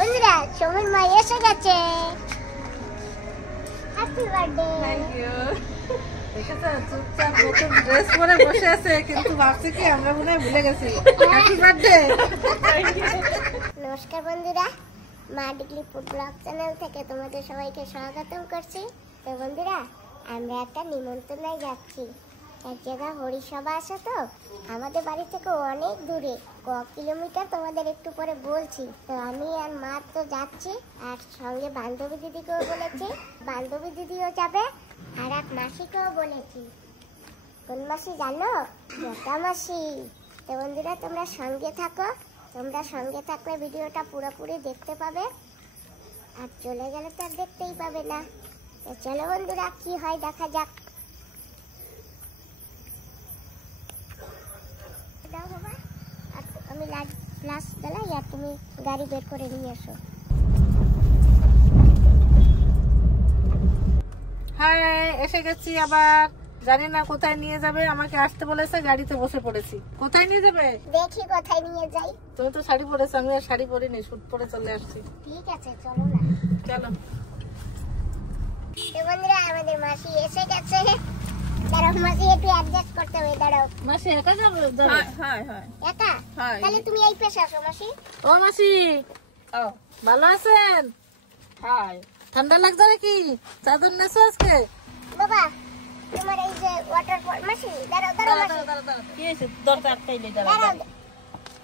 বন্ধুরা সমীর মা এসে গেছে। Happy birthday. Thank you. দেখেছো চুপচাপ নতুন ড্রেস পরে বসে আছে, কিন্তু ভাবছে কি আমরা মনে হয় ভুলে গেছি। Happy birthday. নমস্কার বন্ধুরা, মা ডিগলি ফুড ব্লগ চ্যানেল থেকে তোমাদের সবাইকে স্বাগতম করছি। তো বন্ধুরা, আমরা একটা নিমন্ত্রণে যাচ্ছি। এক জায়গায় হরিসভা আছে, তো আমাদের বাড়ি থেকে অনেক দূরে, ক কিলোমিটার তোমাদের একটু পরে বলছি। তো আমি আর মা তো যাচ্ছি, আর সঙ্গে বান্ধবী দিদিকেও বলেছি, বান্ধবী দিদিও যাবে, আর এক মাসিকেও বলেছি। কোন মাসি জানো? লতা মাসি। তো বন্ধুরা তোমরা সঙ্গে থাকো, তোমরা সঙ্গে থাকলে ভিডিওটা পুরোপুরি দেখতে পাবে, আর চলে গেলে তো আর দেখতেই পাবে না। তো চলো বন্ধুরা, কি হয় দেখা যাক। দাও বাবা, আর আমি গ্লাস জ্বালাই, আর তুমি গাড়ি বের করে নিয়ে এসো। হাই, এসে গেছি আবার। জানি না কোথায় নিয়ে যাবে, আমাকে আসতে বলেছে, গাড়িতে বসে পড়েছি। কোথায় নিয়ে যাবে দেখি কোথায় নিয়ে যাই। তুমি তো শাড়ি পরেছো, আমি আর শাড়ি পরিনি, শুট পরে চলে আসছি। ঠিক আছে চলো না। চলো। তো বন্ধুরা আমাদের মাসি এসে গেছে। দাঁড়াও মাসি, একটু অ্যাডজাস্ট করতে হবে, দাঁড়াও। মাসি একা যাবে? হ্যাঁ হ্যাঁ। একা? তাহলে তুমি এই পেশে আসো মাসি। ও মাসি, ও ভালো আছেন? হাই, ঠান্ডা লাগছে নাকি? চাদর নেছো আজকে? বাবা তোমার এই যে ওয়াটার মাসি, দাঁড়াও দাঁড়াও মাসি। কি হয়েছে? দরজা আটকাইলে দাঁড়াও।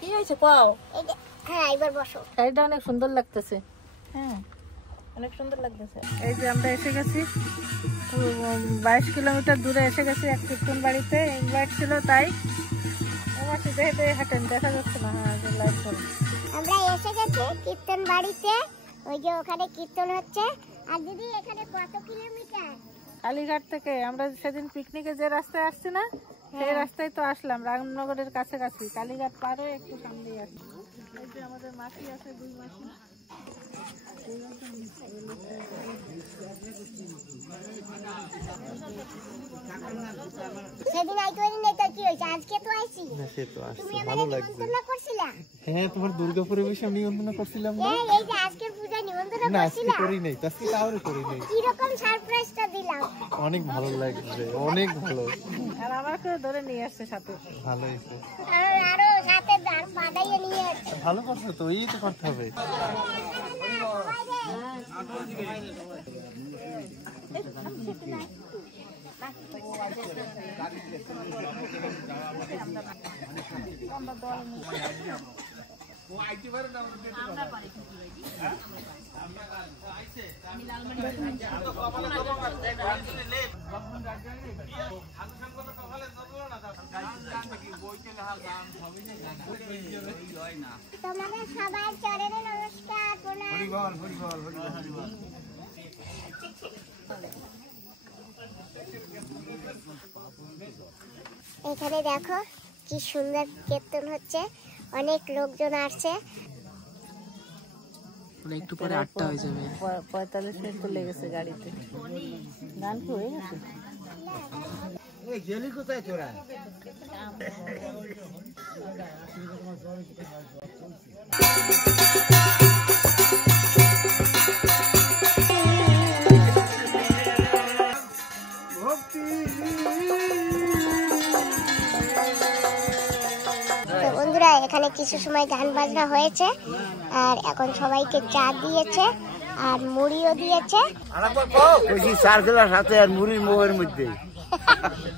কি হয়েছে কও? এই যে, হ্যাঁ এবার বসো। শাড়িটা অনেক সুন্দর লাগতেছে। হ্যাঁ অনেক সুন্দর লাগতেছে। এই যে আমরা এসে গেছি, 22 কিলোমিটার দূরে এসে গেছি এক কীর্তন বাড়িতে। ইনভাইট ছিল তাই। আমার সাথে হেঁটে হাঁটেন, দেখা যাচ্ছে না। হ্যাঁ লাইট করুন। আমরা এসে গেছি কীর্তন বাড়িতে, ওই যে ওখানে কীর্তন হচ্ছে। আর দিদি এখানে কত কিলোমিটার? কালীঘাট থেকে আমরা সেদিন পিকনিকে যে রাস্তায় আসছি না, সেই রাস্তায় তো আসলাম, রামনগরের কাছাকাছি। কালীঘাট পার হয়ে একটু সামনেই আসছি। এই যে আমাদের মাসি আছে, 2 মাসি। সেদিন আইতে পারি নাই, তো কি হয়েছে? আজকে তো আইছি। তুমি আমাকে নিমন্ত্রণ করছিলা? হ্যাঁ, তোমার দুর্গাপুরে বসে আমি নিমন্ত্রণ করছিলাম না? এই যে আজকের পূজা নিমন্ত্রণ না, আজকে করছিলা? করি নাই, আজকে তাহলে করি নাই। কি রকম সারপ্রাইজটা দিলাম? অনেক ভালো লাগছে, অনেক ভালো। আর আমাকে ধরে নিয়ে আসছে সাথে। ভালো হয়েছে, আরো সাথে বাদাইয়ে নিয়ে আসছে। ভালো করছো তো, এই তো করতে হবে। তোমাদের সবার চরণে নমস্কার, প্রণাম। হরিবল হরিবল হরিবল হরিবল। এখানে দেখো কি সুন্দর কীর্তন হচ্ছে, অনেক লোকজন আসছে। একটু পরে 8টা হয়ে যাবে। 45 মিনিট তো লেগেছে গাড়িতে। গান কি হয়ে গেছে? গেলি কোথায় তোরা? বন্ধুরা এখানে কিছু সময় গান বাজনা হয়েছে, আর এখন সবাইকে চা দিয়েছে আর মুড়িও দিয়েছে। সার্কেলের সাথে আর মুড়ির মোয়ের মধ্যে।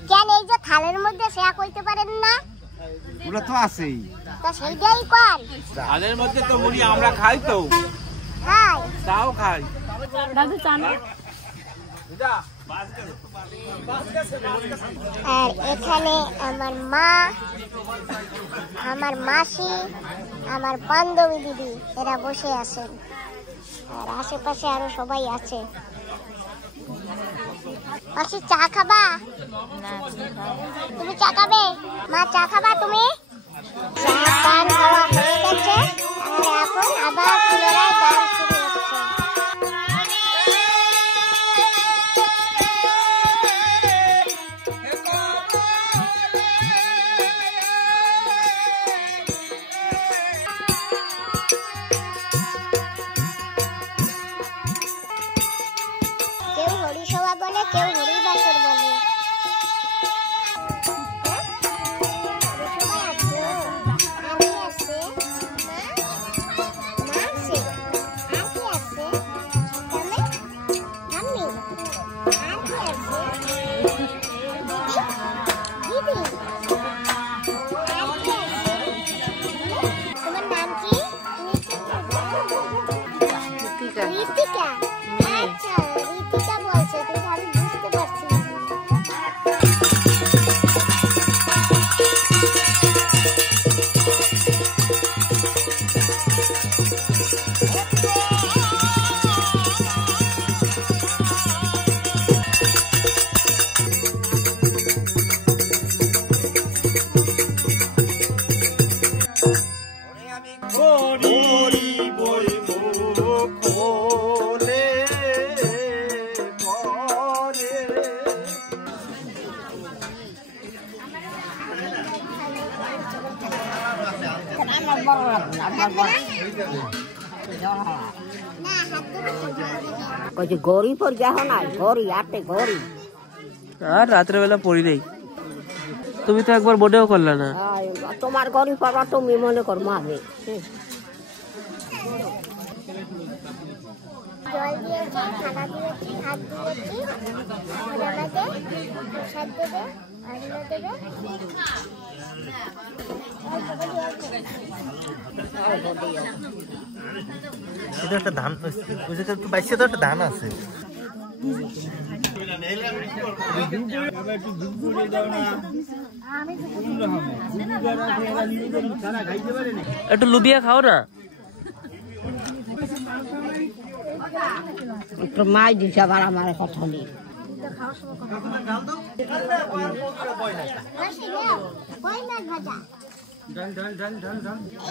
কেন এই যে থালের মধ্যে সেয়া কইতে পারেন না? ওটা তো আছেই। তো সেইটাই কর। থালের মধ্যে তো মুড়ি আমরা খাই, তো হাই তাও খাই। দাদু চা না? আর এখানে আমার মা, আমার মাসি, আমার বান্ধবী দিদি এরা বসে আছেন, আর আশেপাশে আরো সবাই আছে। মাসি চা খাবা? তুমি চা খাবে? মা চা খাবা তুমি? চা পান খাওয়া হয়ে গেছে, আর এখন আবার পুনরায় গান শুরু হচ্ছে। ঋতিকা, আচ্ছা ঋতিকা বলছে, কিন্তু আমি বুঝতে পারছি না। গড়ি পর যাও না, গড়ি আটে গড়ি। আর রাত্রেবেলা পড়ি নেই, তুমি তো একবার বোর্ডেও করলে না। তোমার গড়ি পাবা তুমি মনে কর মাবে। জল দিয়েছি, খানা দিয়েছি, ভাত দিয়েছি, আমাদের প্রসাদ দেবে, অন্ন দেবে। এটা একটা ধান বাইশে তো একটা ধান আছে। একটু লুবিয়া খাও না। একটু মাই দিছে আবার আমার কথা নেই। কই মাছ ভাজা,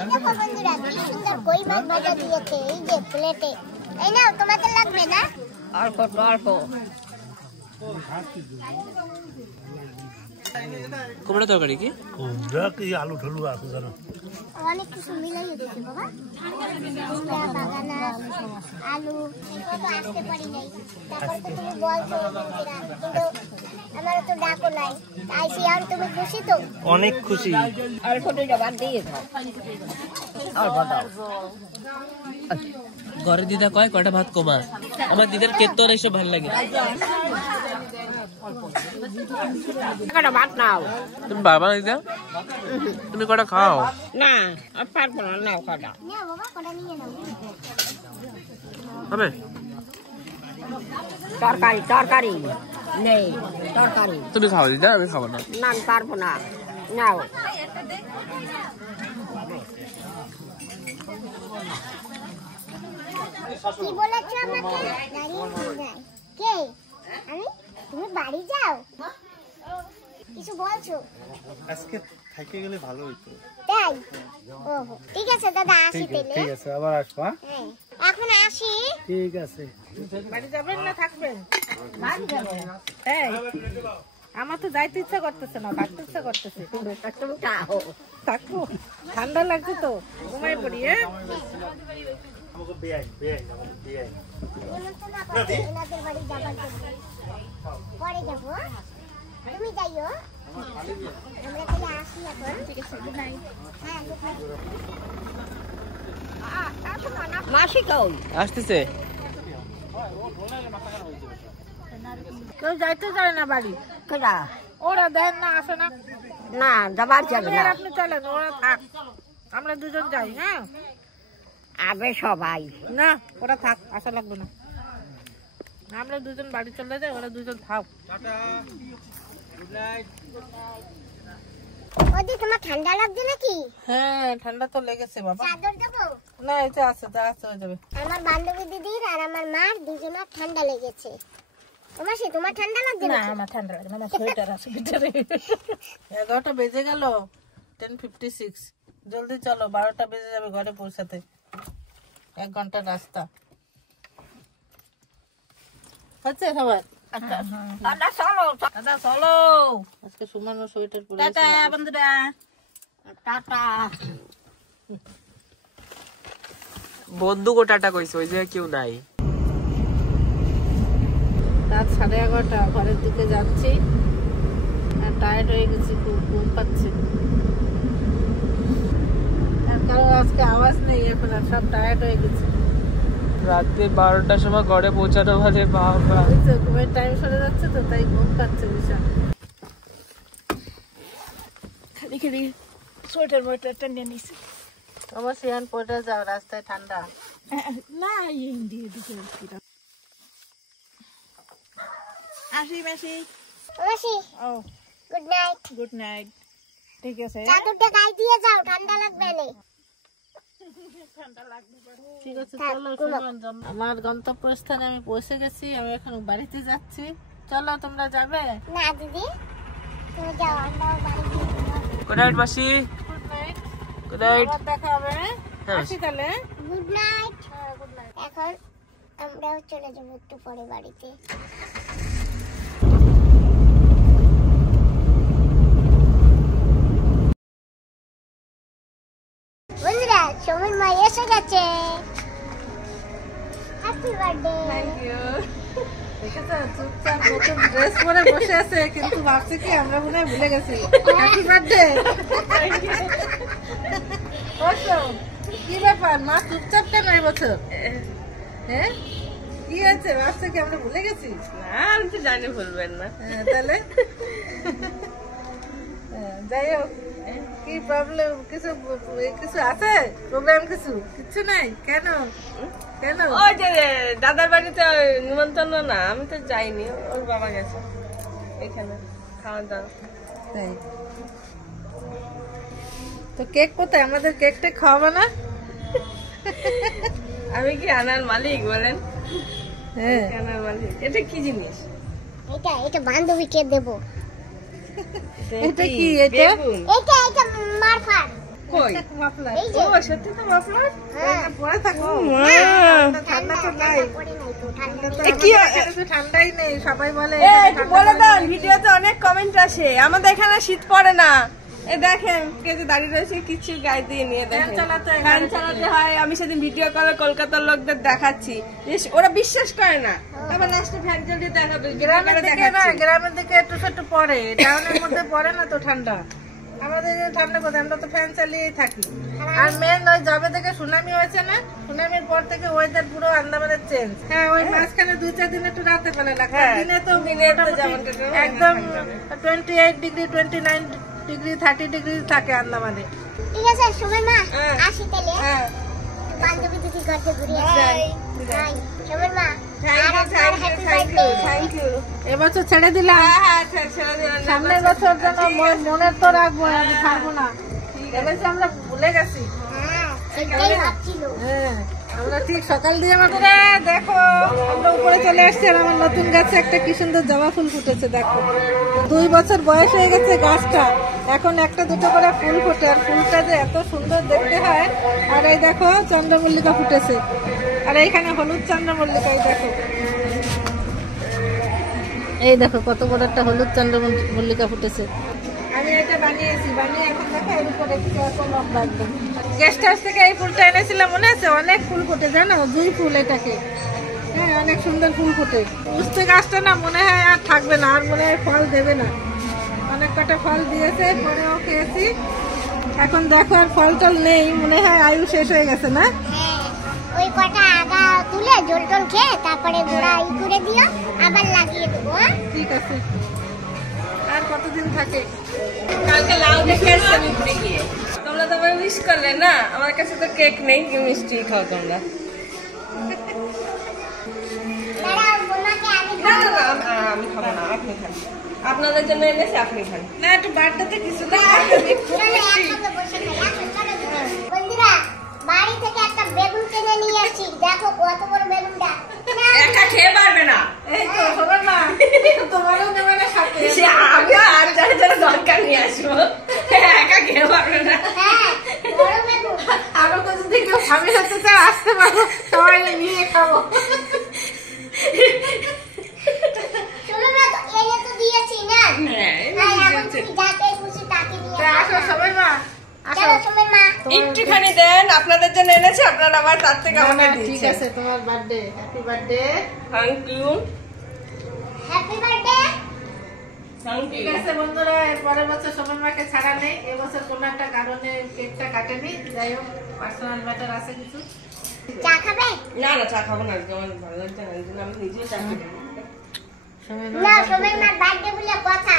এই দেখো বন্ধুরা কি সুন্দর কই মাছ ভাজা দিয়েছে এই যে প্লেটে। এই নাও, তোমাদের লাগবে না? অল্প অল্প। কুমড়া তরকারি কি? আলু ঠলু আছে জানো, অনেক কিছু মিলাই দিয়েছে বাবা। কুমড়া, বাগানা, আলু, এগুলো তো আসতে পারি নাই। তারপর তো তুমি বলছো বন্ধুরা, কিন্তু আমার তো ডাকো নাই। আইসি আর তুমি খুশি তো? অনেক খুশি। অল্প দিয়ে বাদ দিয়ে অল্প দাও। ঘরে দিদা কয় কয়টা ভাত কমা, আমার দিদার কেতন এসব ভালো লাগে। কটা ভাত নাও। তুমি বাবা দিদা, তুমি কটা খাও না, আর পারবো না, নাও কটা। নাও বাবা, কটা নিয়ে নাও। হবে। তরকারি তরকারি নেই, তরকারি তুমি খাও দিদা, আমি খাবো না। না আমি পারবো না, নাও। কি বলেছো আমাকে? দাঁড়িয়ে নাই। কে? আমি? তুমি বাড়ি যাও? কিছু বলছো? আজকে থাইকে গেলে ভালো হইতো। তাই? ওহো, ঠিক আছে দাদা, আসি তাহলে। ঠিক আছে, আবার আসবো। হ্যাঁ, এখন আসি। ঠিক আছে। বাড়ি যাবেন না থাকবেন? হ্যাঁ, আমার তো যাইতে ইচ্ছা করতেছে না, থাকতে ইচ্ছা করতেছে। থাকবো, ঠান্ডা লাগছে তো, ঘুমাই পড়ি। নিমন্ত্রণ করছে এনাদের বাড়ি যাবার জন্য। পরে যাবো, তুমি যাইও। আমরা তাহলে আসি এখন। ঠিক আছে, গুড নাইট। হ্যাঁ, গুড নাইট। মাসি কই? আসতেছে। কেউ যাইতে চায় না বাড়ি, কেডা? ওরা দেন না, আসে না। না যাবার যাবে না। আপনি চলেন, ওরা থাক, আমরা দুজন যাই। হ্যাঁ, আবে সবাই। না ওরা থাক, আসা লাগবে না। আমরা দুজন বাড়ি চলে যাই, ওরা দুজন থাক। ওদি, তোমার ঠান্ডা লাগছে নাকি? হ্যাঁ, ঠান্ডা তো লেগেছে বাবা। চাদর দেবো? না, এটা আছে, যা আছে হয়ে যাবে। আমার বান্ধবী দিদির আর আমার মার দুজনের ঠান্ডা লেগেছে। তোমার ঠান্ডা লাগছে না, না? আমার ঠান্ডা লাগে না, আমার সোয়েটার আছে ভিতরে। 11টা বেজে গেল, 10:56। জলদি চলো, 12টা বেজে যাবে ঘরে পৌঁছাতে, 1 ঘন্টার রাস্তা। হচ্ছে সবাই? দাদা চলো। দাদা চলো, আজকে সুমানো সোয়েটার পরে। টাটা বন্ধুরা, টাটা। বন্ধুকে টাটা কইছে, ওই যে কেউ নাই। রাত 11:30, ঘরের দিকে যাচ্ছি। টায়ার্ড হয়ে গেছি, খুব ঘুম পাচ্ছে। আর কারো আজকে আওয়াজ নেই, এখন আর সব টায়ার্ড হয়ে গেছে। রাতে 12টার সময় ঘরে পৌঁছানো মানে বাবা, ঘুমের টাইম সরে যাচ্ছে তো, তাই ঘুম পাচ্ছে ভীষণ। খালি খালি সোয়েটার মোয়েটারটা নিয়ে নিছি। অবশ্যই এখন পড়ে যাও, রাস্তায় ঠান্ডা। না দিয়ে দিতে আসি মাসি মাসি ও গুড নাইট। Good night. ঠিক আছে চাদরটা গায়ে দিয়ে যাও, ঠান্ডা লাগবে না। ঠিক আছে চলো সুমন, আমার গন্তব্যস্থানে আমি পৌঁছে গেছি, আমি এখন বাড়িতে যাচ্ছি। চলো তোমরা যাবে? না দিদি, তুমি যাও, আমরা বাড়ি দিয়ে গুড নাইট মাসি। Good night. Good night. আবার দেখা হবে। আসি তাহলে। Good night. এখন আমরাও চলে যাবো একটু পরে বাড়িতে। বন্ধুরা, সময় মা এসে গেছে। Happy birthday. Thank you. দেখেছো চুপচাপ নতুন ড্রেস পরে বসে আছে, কিন্তু ভাবছে কি আমরা মনে হয় ভুলে গেছি। Happy birthday. কি ব্যাপার মা, চুপচাপ কেন এই বছর? হ্যাঁ কি আছে, ভাবছে কি আমরা ভুলে গেছি? না আমি তো জানি ভুলবেন না। তাহলে যাই হোক, কি প্রবলেম? কিছু কিছু আছে প্রোগ্রাম? কিছু নাই? কেন কেন? ওই যে দাদার বাড়িতে নিমন্ত্রণ না, আমি তো যাইনি, ওর বাবা গেছে এখানে খাওয়া দাওয়া। তাই তো কেক কোথায়? আমাদের কেকটা খাওয়াবো না? আমি কি আনার মালিক বলেন? হ্যাঁ আনার মালিক। এটা কি জিনিস? এটা বান্ধবীকে দেবো। এটা কি? এটা এটা মারফার। কই? মাফলার। এই যে ও সত্যি তো মাফলার। হ্যাঁ, পরে থাকো। ঠান্ডা তো নাই। পরে নাই তো, ঠান্ডা ঠান্ডা তো এ কি? আমাদের এখানে তো ঠান্ডাই নেই, সবাই বলে এ এখানে একটু ঠান্ডা বলে পড়ে দেন, নেই। ভিডিওতে অনেক কমেন্ট আসে আমাদের এখানে শীত পড়ে না। এ দেখেন কে যে দাঁড়িয়ে রয়েছে, কিছু গায়ে দিয়ে নিয়ে দেখেন ফ্যান চালাতে হয়। আমি সেদিন ভিডিও কলে কলকাতার লোকদের দেখাচ্ছি, ওরা বিশ্বাস করে না, আবার লাস্টে ফ্যান চালিয়ে দেখাবে। গ্রামের দিকে না, গ্রামের দিকে একটু একটু পড়ে, টাউনের মধ্যে পড়ে না তো ঠান্ডা। আমাদের এখানে ঠান্ডা কোথায়? আমরা তো ফ্যান চালিয়েই থাকি। আর মেন ওই যবে থেকে সুনামি হয়েছে না, সুনামির পর থেকে ওয়েদার পুরো আন্দামানের চেঞ্জ। হ্যাঁ ওই মাঝখানে 2-4 দিন একটু রাতে বেলা লাগে, দিনে তো মোটামুটি একদম 28 ডিগ্রি 29 ডিগ্রি 30 ডিগ্রি থাকে আন্দামানে। ঠিক আছে সময় মা, আসি তাহলে। বান্ধবী দিদি ঘরে ঘুরে আসি। বাই সময় মা। Happy birthday. Thank you. এবছর ছেড়ে দিলাম, হ্যাঁ ছেড়ে দিলাম। সামনের বছর যেন মনের তো রাখবো, আমি ছাড়বো না। এবছর আমরা ভুলে গেছি। হ্যাঁ, সেটাই ভাবছিল। হ্যাঁ আমরা ঠিক সকাল দিয়ে মাত্রা দেখো আমরা উপরে চলে আসছি, আর আমার নতুন গাছে একটা কি সুন্দর জবা ফুল ফুটেছে। দেখো 2 বছর বয়স হয়ে গেছে গাছটা, এখন একটা দুটো করে ফুল ফোটে, আর ফুলটা যে এত সুন্দর দেখতে হয়। আর এই দেখো চন্দ্রমল্লিকা ফুটেছে, আর এইখানে হলুদ চন্দ্রমল্লিকা। এই দেখো কত বড় একটা হলুদ চন্দ্রমল্লিকা ফুটেছে। আমি এটা বানিয়েছি, বানিয়ে এখন দেখো এর উপরে লম্বা একদম। গেস্ট হাউস থেকে এই ফুলটা এনেছিলাম, মনে আছে? অনেক ফুল ফোটে জানো, 2 ফুল এটাকে। হ্যাঁ অনেক সুন্দর ফুল ফোটে। উস্তে গাছটা না মনে হয় আর থাকবে না, আর মনে হয় ফল দেবে না। অনেক কটা ফল দিয়েছে, পরেও খেয়েছি। এখন দেখো আর ফল টল নেই, মনে হয় আয়ু শেষ হয়ে গেছে না? হ্যাঁ, ওই কটা আগা তুলে জল টল খেয়ে তারপরে গোড়া করে দিও, আবার লাগিয়ে দেবো। ঠিক আছে। আর কতদিন থাকে? কালকে লাউ দেখে এসছে মিষ্টি গিয়ে। তোমরা তো আমায় উইশ করলে না, আমার কাছে তো কেক নেই, কি মিষ্টি খাও তোমরা? দাঁড়াও, বোমাকে আমি না না না আমি খাবো না, আপনি খান। আপনাদের জন্য এনেছি, আপনি খান। না একটু বার্থডেতে কিছু না। চলো একসাথে বসে খাই। আসো, চলো দিদি। বন্ধুরা, বাড়ি থেকে একটা বেলুন কিনে নিয়ে আসছি, দেখো কত বড় বেলুনটা। একা খেয়ে পারবে না। এই তো সবার মা, তোমারও নেবে না সাথে? সে আমি আর যারা যারা দরকার নিয়ে আসবো, একা খেয়ে পারবে না। হ্যাঁ, বড় বেলুন। আরো যদি কেউ স্বামী হতে চায় আসতে পারো, সবাই নিয়ে খাবো। চলো না, তো এনে তো দিয়েছি না। হ্যাঁ, তাই এখন তুমি যাকে খুশি তাকে নিয়ে আসো সবাই মা, আসো। চলো সময় মা। একটুখানি দেন, আপনাদের জন্য এনেছি, আপনারা আবার তার থেকে আমাকে ঠিক দিচ্ছেন। আছে, তোমার birthday, happy birthday. Thank you. Happy birthday. Thank ঠিক ইউ। আছে বন্ধুরা, এর পরের বছর সময় মাকে ছাড়া নেই, এবছর কোনো একটা কারণে কেকটা কাটেনি। যাই হোক, পার্সোনাল ম্যাটার আছে কিছু। চা খাবে? না না চা খাবো না, আজকে আমার ভালো লাগছে না, এই জন্য আমি নিজেও চা খাবো। না, সময় মার বার্থডে বলে কথা।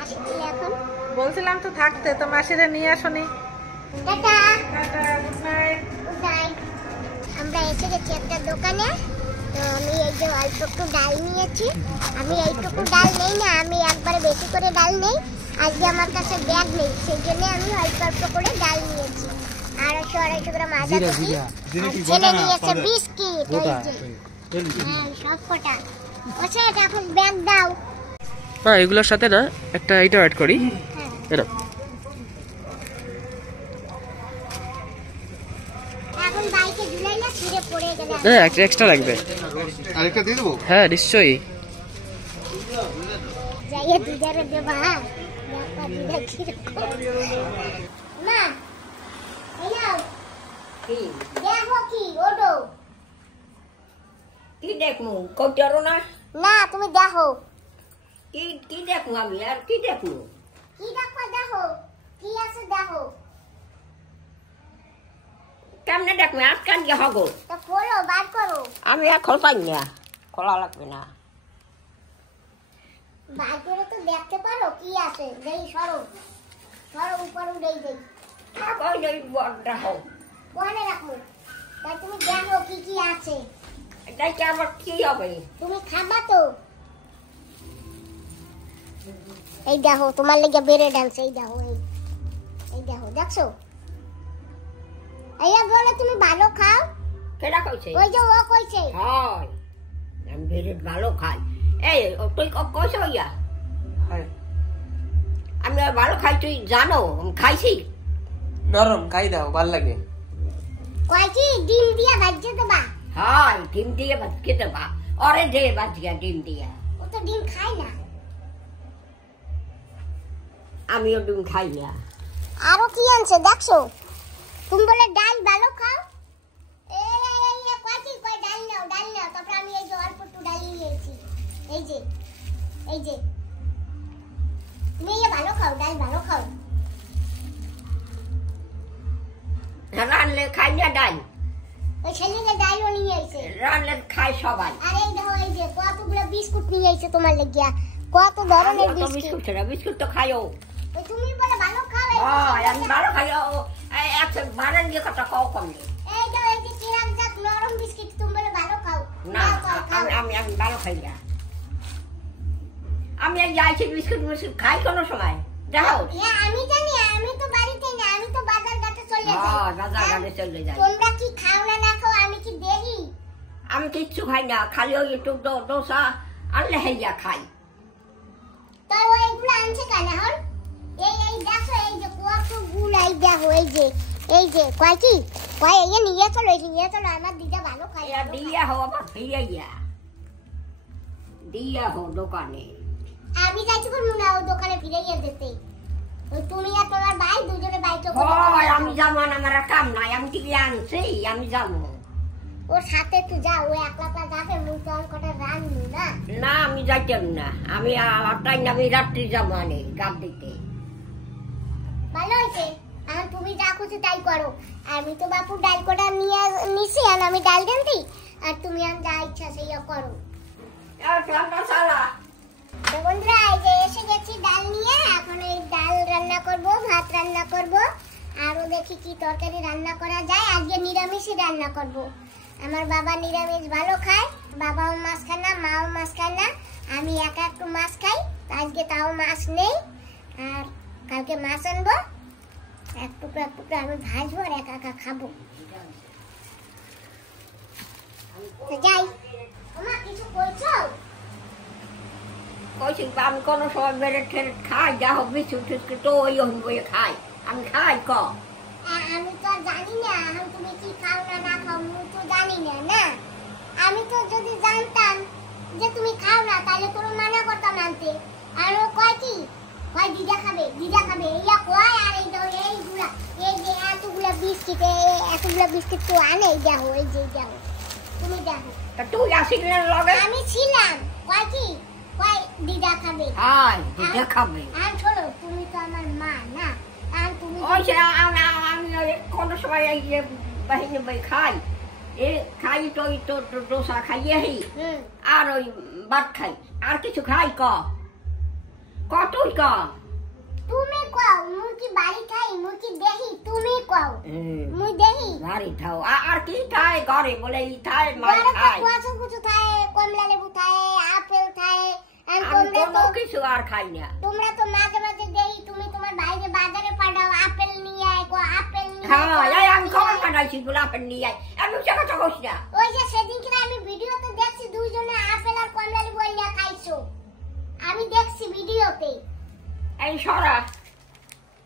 আসছি এখন। বলছিলাম তো থাকতে, তো মাসিরে নিয়ে আসনি। Tata. Tata, good night. Good night. এসে গেছি একটা দোকানে। তো আমি এই যে অল্প একটু ডাল নিয়েছি। আমি এইটুকু ডাল নেই না, আমি একবারে বেশি করে ডাল নেই। আজকে আমার কাছে ব্যাগ নেই, সেই জন্য আমি অল্প অল্প করে ডাল নিয়েছি। 250-250 গ্রাম আদা কুচি, ছেলে নিয়েছে বিস্কিট, ওই যে হ্যাঁ সব কটা। আচ্ছা এখন ব্যাগ দাও। এগুলোর সাথে না একটা এটা অ্যাড করি। এটা এখন বাইকে ঝুলাই না, ছিঁড়ে পড়ে গেলে হ্যাঁ একটা এক্সট্রা লাগবে। আরেকটা দিয়ে দেবো। হ্যাঁ নিশ্চয়ই। যাইয়ে দিদারে দেবা। বাবা দিদা কিরকম মা, এই নাও কি দেখো কি ওডো। কি দেখমু কইতারো না না তুমি দেখো কি কি দেখমু আমি আর কি দেখমু কি দেখো, দেখো কি আছে দেখো। কেমনে দেখমু আজকাল কি হগো তো খোলো, বার করো। আমি আর খোলতাম না, খোলা লাগবে না। বার করে তো দেখতে পারো কি আছে। দেই সরো সরো উপর উড়েই দেই। থাকো এই বড়টা হোক ওখানে রাখো। তাই তুমি দেখো কি কি আছে। এটাই কি আবার কি হবে? তুমি খাবা তো। এই দেখো তোমার লেগে বেড়ে ডান্স। এই দেখো এই দেখো দেখছো। এই বলে তুমি ভালো খাও। কেডা কইছে? ওই যে ও কইছে। হয় আমি বেরে ভালো খাই। এই তুই কইছ ইয়া আমি আর ভালো খাই, তুই জানো আমি খাইছি। নরম খাই দাও, ভাল লাগে। কয় কি ডিম দিয়া ভাজতে দেবা? হয় ডিম দিয়ে ভাজকে দেবা। অরে দে ভাজিয়া ডিম দিয়া। ও তো ডিম খায় না। আমিও ডিম খাই না। আরো কি আনছে দেখছো? তুমি বলে ডাল ভালো খাও। এই কয় কি কয় ডাল নাও, ডাল নাও। তারপর আমি এই যে অল্প একটু ডাল নিয়েছি। এই যে তুমি এই ভালো খাও, ডাল ভালো খাও। রানলে খাই না ডাল, ওই ছেলেকে ডালও নিয়ে আইছে। রানলে খাই সবাই। আর এই দেখো এই যে কতগুলো বিস্কুট নিয়ে আইছে তোমার লাগিয়া। কত ধরনের বিস্কুট। বিস্কুট তো খাইও। ওই তুমি বলে ভালো খাও। আমি ভালো খাইও। একশো বারের দিয়ে কথা কও কমলে। এই যে চিরাগ জাত নরম বিস্কিট তুমি বলে ভালো খাও। না আমি ভালো খাই না। আমি যাইছি বিস্কুট মিস্কুট খাই কোনো সময় দেখো। আমি জানি, আমি তো বাড়িতে না, আমি তো বাজার ঘাটে চলে যাই। বাজার ঘাটে চলে যাই। তোমরা কি খাও না না খাও আমি কি দেখি? আমি কিচ্ছু খাই না, খালি ওই একটু ডোসা আনলে হেয়া খাই। তাই ওইগুলো আনছে কেন এখন? এই দেখো এই যে কতগুলো। এই দেখো এই যে কয় কি কয় এই নিয়ে চলো আমার দিদা ভালো খায়। দিয়া হো আবার ফিরে দিয়া হো দোকানে। আমি যাইছি কোন না ও দোকানে ফিরে গিয়ে দিতে। ওই তুমি আর তোমার ভাই দুজনে বাইকে আমি যাবো না, আমার কাম নাই। আমি কি আনছি, আমি যাবো। ওর সাথে তুই যা, ও একলা যাবে। মুখ তো কটা রান্নি না। না আমি যাইতাম না, আমি আমি রাত্রি যাবো আনে গাব দিতে। ভালো হয়েছে। এখন তুমি যা খুশি তাই করো। আমি তো বাপু ডাল কোটা নিয়ে নিছি, আর আমি ডাল ঢালতি। আর তুমি আর যা ইচ্ছা সেই করো। তো বন্ধুরা এই যে এসে গেছি ডাল নিয়ে। এখন এই ডাল রান্না করব, ভাত রান্না করব, আরো দেখি কি তরকারি রান্না করা যায়। আজকে নিরামিষই রান্না করব। আমার বাবা নিরামিষ ভালো খায়। বাবাও মাছ খায় না, মাও মাছ খায় না। আমি একা একটু মাছ খাই। আজকে তাও মাছ নেই, আর কালকে মাছ আনবো। এক টুকরা আমি ভাজবো আর একা খাবো। যাই। তোমার কিছু কইছো? কইছি আমি কোনো সময় বেড়ে ঠেড়ে খাই, যা হোক বিস্কুট টিস্কুট তো ওই বইয়ে খাই। আমি খাই আমি তো জানি না এখন তুমি কি খাও না না খাও, আমি তো জানি না। না আমি তো যদি জানতাম যে তুমি খাও না তাহলে তোর মানা করতাম আনতে। আর ও কয় কি কয় দিদা খাবে ইয়া কয়। আর এই যে এতগুলা বিস্কিট তো আনে। দেখো এই যে দেখো তুমি দেখো। তুই আসিলি লগে? আমি ছিলাম। কয় কি কয় দিদা খাবে। হাই দিদা খাবে। আর শোনো তুমি তো আমার মা না, আর তুমি ওই আমি কোনো সময় এই যে বাহিনী বই খাই, খাই তো ডোসা খাইয়ে আর ওই ভাত খাই। আর কিছু খাই তুই তুমি কও মুই কি বাড়ি খাই মুই কি দেখি তুমি কও মুই দেখি বাড়ি খাও আর কি খায় ঘরে বলে ই খায় মাই বড় খায় কুয়াশা কুচু থাকে কমলা লেবু থাকে আপেল থাকে আর আমি তোমরা কোনো তো কিছু আর খাই না তোমরা তো মাঝে মাঝে দেখি তুমি তোমার ভাইকে বাজারে পাঠাও আপেল নিয়ে আয় কো আপেল নিয়ে হ্যাঁ আয়, এই আমি খবর পাঠাইছি গোলাপের নিয়ে আয় আমি চাকা চাকস না ওই যে সেদিন কিনা আমি ভিডিওতে দেখছি দুইজনে আপেল আর কমলা লেবু নিয়ে খাইছো আমি দেখছি ভিডিওতে এই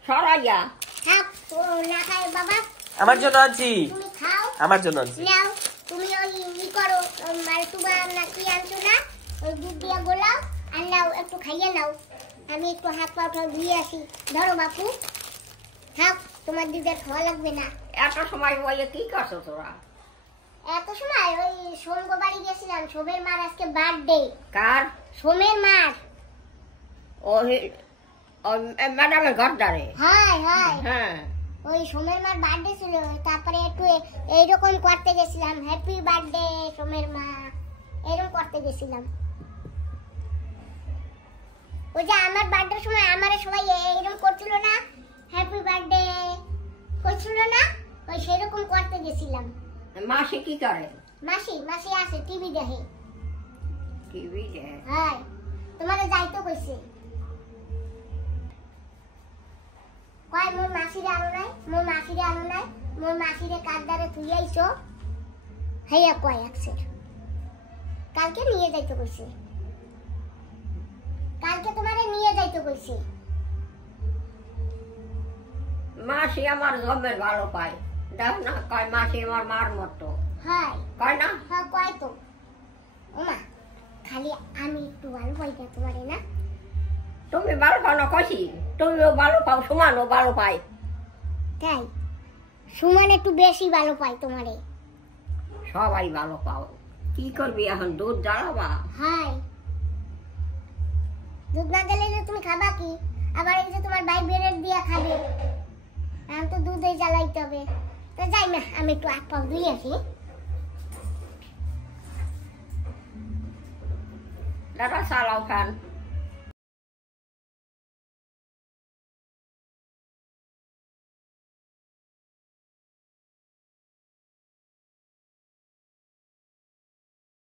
সরাইয়া থাক তো না খাই বাবা আমার জন্য আনছি, তুমি খাও আমার জন্য আনছি। নাও তুমি ওই ই করো মালটুবা না কি আনছো না ওই দুধ দিয়ে গোলাও আর নাও একটু খাইয়ে নাও আমি একটু হাত পাটা ধুয়ে আসি ধরো বাপু থাক তোমার দিদের খাওয়া লাগবে না এত সময় বইয়ে কি করছো তোরা এত সময় ওই সোমগো বাড়ি গেছিলাম সোমের মার আজকে বার্থডে কার সোমের মার ওই ম্যাডামের ঘর দাঁড়ে হাই হাই হ্যাঁ ওই সোমের মার বার্থডে ছিল তারপরে একটু এইরকম করতে গেছিলাম হ্যাপি বার্থডে সোমের মা এরকম করতে গেছিলাম ওই যে আমার বার্থডের সময় আমারে সবাই এইরকম করছিল না হ্যাপি বার্থডে করছিল না ওই সেরকম করতে গেছিলাম মাসি কি করে মাসি মাসি আছে টিভি দেখে টিভি দেখে হাই তোমারে যাইতো কইছে কয় মোর মাসিরে আনো নাই মোর মাসিরে আনো নাই মোর মাসিরে কাদ্দারে তুই আইছো হাইয়া কয় একসের কালকে নিয়ে যাইতো কইছে কালকে তোমারে নিয়ে যাইতো কইছে মাসি আমার জমের ভালো পায় দেখ না কয় মাসি আমার মার মতো হাই কয় না হ্যাঁ কয় তো ওমা খালি আমি একটু ভালো পাই না তোমারে না তুমি ভালো পাও না কইছি তুমিও ভালো পাও সমানও ভালো পাই তাই সুমন একটু বেশি ভালো পাই তোমারে সবাই ভালো পাও কি করবি এখন দুধ জ্বালাবা হাই দুধ না গেলে যে তুমি খাবা কি আবার এই যে তোমার ভাই বেরেট দিয়া খাবে আমি তো দুধে জ্বালাইতে হবে তো যাই না আমি একটু হাত পাও ধুয়ে আসি দাদা চালাও খান